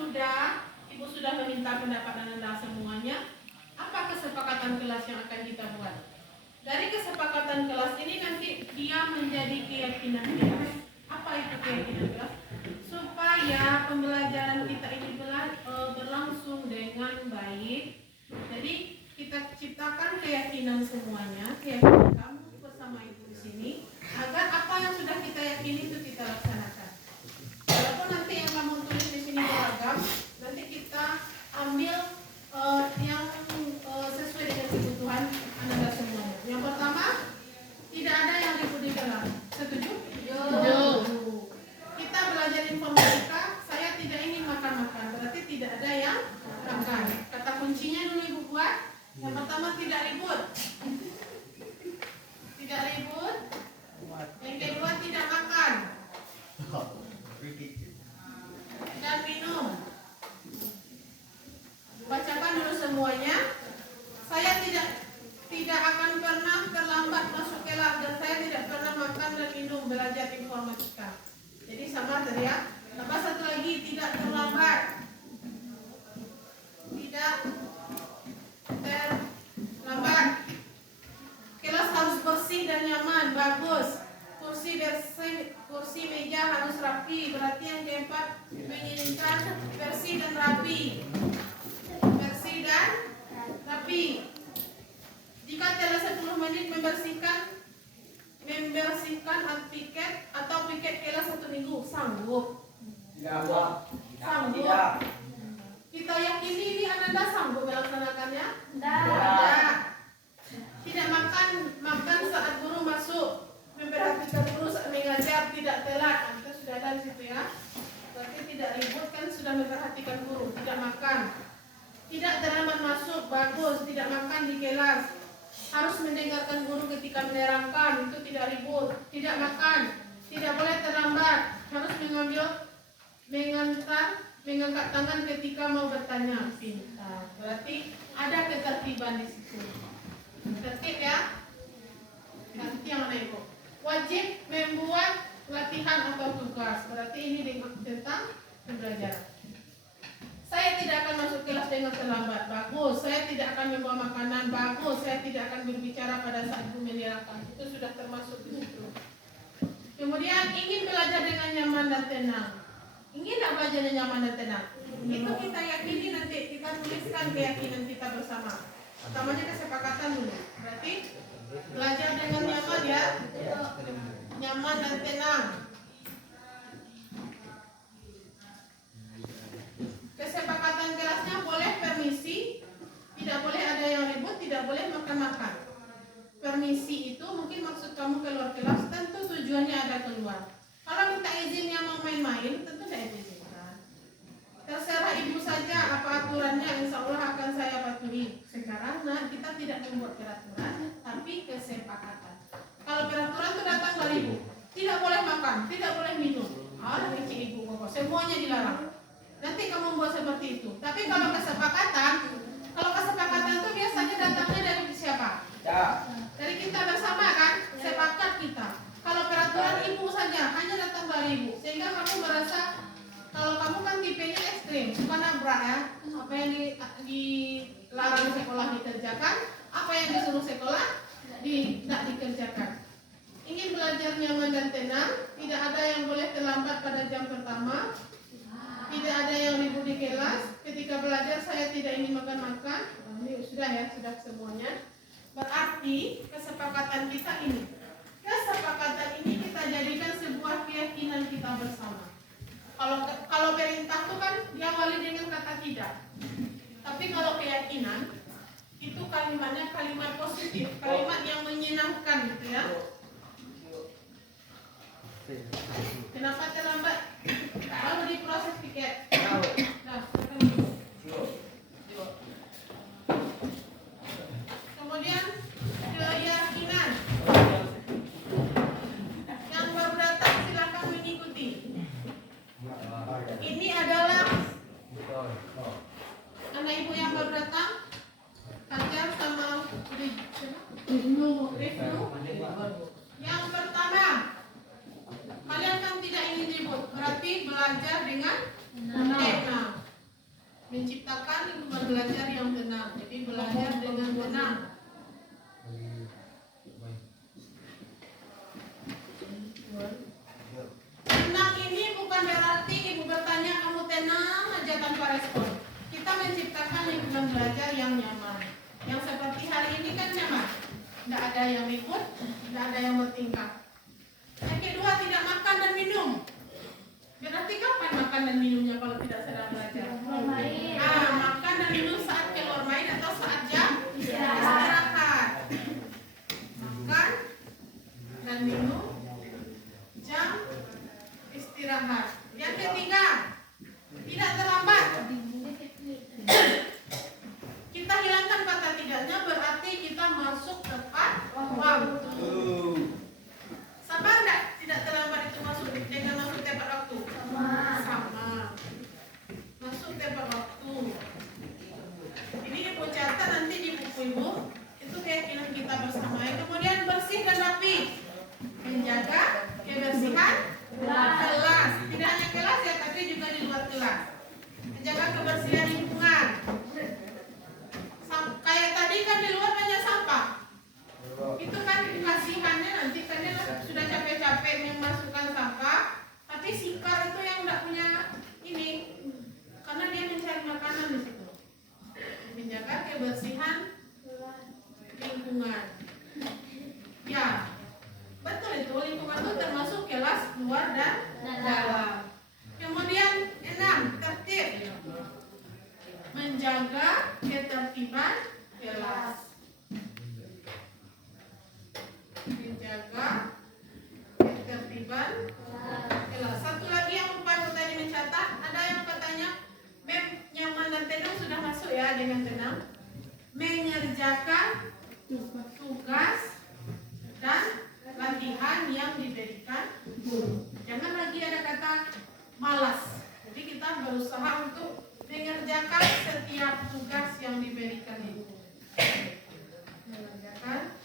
Ibu sudah meminta pendapat Anda semuanya. Apa kesepakatan kelas yang akan kita buat? Dari kesepakatan kelas ini nanti dia menjadi keyakinan kelas. Apa itu keyakinan kelas? Supaya pembelajaran kita ini berlangsung dengan baik. Jadi kita ciptakan keyakinan semuanya, keyakinan kamu bersama ibu di sini, agar apa yang sudah kita yakini itu kita laksanakan. Walaupun nanti yang kamu tulis di sini beragam, nanti kita ambil yang sesuai dengan kebutuhan Anda semuanya. Yang pertama, tidak ada yang ribut di kelas. Setuju? Setuju. Kita belajar informatika, saya tidak ingin makan-makan, berarti tidak ada yang makan. Kata kuncinya dulu ibu buat. Yang pertama, tidak ribut. Tidak ribut. Yang kedua, tidak makan. Dan minum. Bacakan dulu semuanya. Saya tidak akan pernah terlambat masuk kelas dan saya tidak pernah makan dan minum belajar informatika. Jadi sama tadi ya. Tambah satu lagi, tidak terlambat. Tidak terlambat. Kelas harus bersih dan nyaman, bagus. Kursi bersih, kursi meja harus rapi. Berarti yang keempat menginginkan bersih dan rapi. Bersih dan rapi. Jika telah 10 menit membersihkan piket atau piket kelas 1 minggu, sanggup? Tidak. Sanggup. Kita yakini ini Anda sanggup melaksanakannya? Tidak. Tidak makan saat guru masuk. Memperhatikan guru saat mengajar, tidak telat. Kita sudah ada di situ ya. Berarti tidak ribut kan, sudah memperhatikan guru. Tidak makan. Tidak terlambat masuk, bagus. Tidak makan di kelas. Harus mendengarkan guru ketika menerangkan, itu tidak ribut. Tidak makan. Tidak boleh terlambat. Harus mengangkat tangan ketika mau bertanya. Pintar. Berarti ada ketertiban di situ. Tertib ya. Nanti yang mana ibu? Wajib membuat latihan atau tugas. Berarti ini tentang pembelajaran. Saya tidak akan masuk kelas dengan terlambat. Bagus. Saya tidak akan membawa makanan. Bagus. Saya tidak akan berbicara pada saat ibu menyerahkan. Itu sudah termasuk di situ. Kemudian ingin belajar dengan nyaman dan tenang. Ingin tidak belajar dengan nyaman dan tenang? Itu kita yakini nanti. Kita tuliskan keyakinan kita bersama. Pertamanya kesepakatan dulu. Berarti belajar dengan nyaman ya. Nyaman dan tenang. Kesepakatan kelasnya boleh permisi, tidak boleh ada yang ribut, tidak boleh makan-makan. Permisi itu mungkin maksud kamu keluar kelas, tentu tujuannya ada keluar. Kalau minta izinnya mau main-main, tentu saya izinkan. Terserah ibu saja apa aturannya, insya Allah akan saya patuhi. Sekarang kita tidak membuat peraturan, tapi kesepakatan. Kalau peraturan itu datang dari ibu, tidak boleh makan, tidak boleh minum. Ada kecil ibu pokok, semuanya dilarang. Nanti kamu buat seperti itu. Tapi kalau kesepakatan itu biasanya datangnya dari siapa? Ya. Dari kita bersama kan, sepakat kita. Kalau peraturan ibu saja, hanya datang dari ibu, sehingga kamu merasa kalau kamu kan tipenya ekstrim, suka nabrak ya. Apa yang dilarang sekolah dikerjakan, apa yang disuruh sekolah tidak dikerjakan. Ingin belajar nyaman dan tenang, tidak ada yang boleh terlambat pada jam pertama. Tidak ada yang ribut di kelas. Ketika belajar saya tidak ingin makan-makan. Ini sudah ya, sudah semuanya. Berarti kesepakatan kita ini. Kesepakatan ini kita jadikan sebuah keyakinan kita bersama. Kalau perintah itu kan diawali dengan kata tidak. Tapi kalau keyakinan itu kalimatnya kalimat positif, kalimat yang menyenangkan gitu ya. Kenapa terlambat? Baru diproses tiket. Nah, kemudian keyakinan. Yang baru datang silakan mengikuti. Ini adalah anak ibu yang baru datang. Fajar sama Rifnu. Yang pertama, kalian kan tidak ingin ribut, berarti belajar dengan belajar yang tenang. Jadi belajar dengan tenang. Tenang ini bukan berarti ibu bertanya kamu tenang aja tanpa respon. Kita menciptakan lingkungan belajar yang nyaman. Yang seperti hari ini kan nyaman. Tidak ada yang ikut, tidak ada yang bertingkah. Yang kedua, tidak makan dan minum. Berarti kapan makan dan minumnya kalau tidak sedang belajar? Makan dan minum saat keluar main atau saat jam istirahat. Makan dan minum jam istirahat. Yang ketiga, tidak terlambat. Kita hilangkan kata tidaknya, berarti kita masuk tepat waktu. Sama enggak? Tidak terlambat itu masuk dengan masuk tepat waktu? Sama. Masuk tepat waktu. Ini ibu catat nanti di buku ibu. Itu keyakinan kita bersama. Kemudian bersih dan rapi. Menjaga kebersihan kelas. Tidak hanya kelas ya, tapi juga di luar kelas. Menjaga kebersihan lingkungan. Kayak tadi kan di luar banyak sampah. Itu kan kasihannya nanti kan dia sudah capek-capek memasukkan sampah, tapi sikar itu yang tidak punya ini, karena dia mencari makanan di situ. Menjaga kebersihan lingkungan. Ya, betul itu, lingkungan itu termasuk kelas luar dan dalam. Kemudian 6, tertib. Menjaga ketertiban kelas. Menjaga ketertiban kelas. Satu lagi yang lupa tadi mencatat, ada yang katanya nyaman dan tenang sudah masuk ya dengan tenang. Mengerjakan tugas dan latihan yang diberikan guru. Jangan lagi ada kata malas. Jadi kita berusaha untuk mengerjakan setiap tugas yang diberikan ibu. Mengerjakan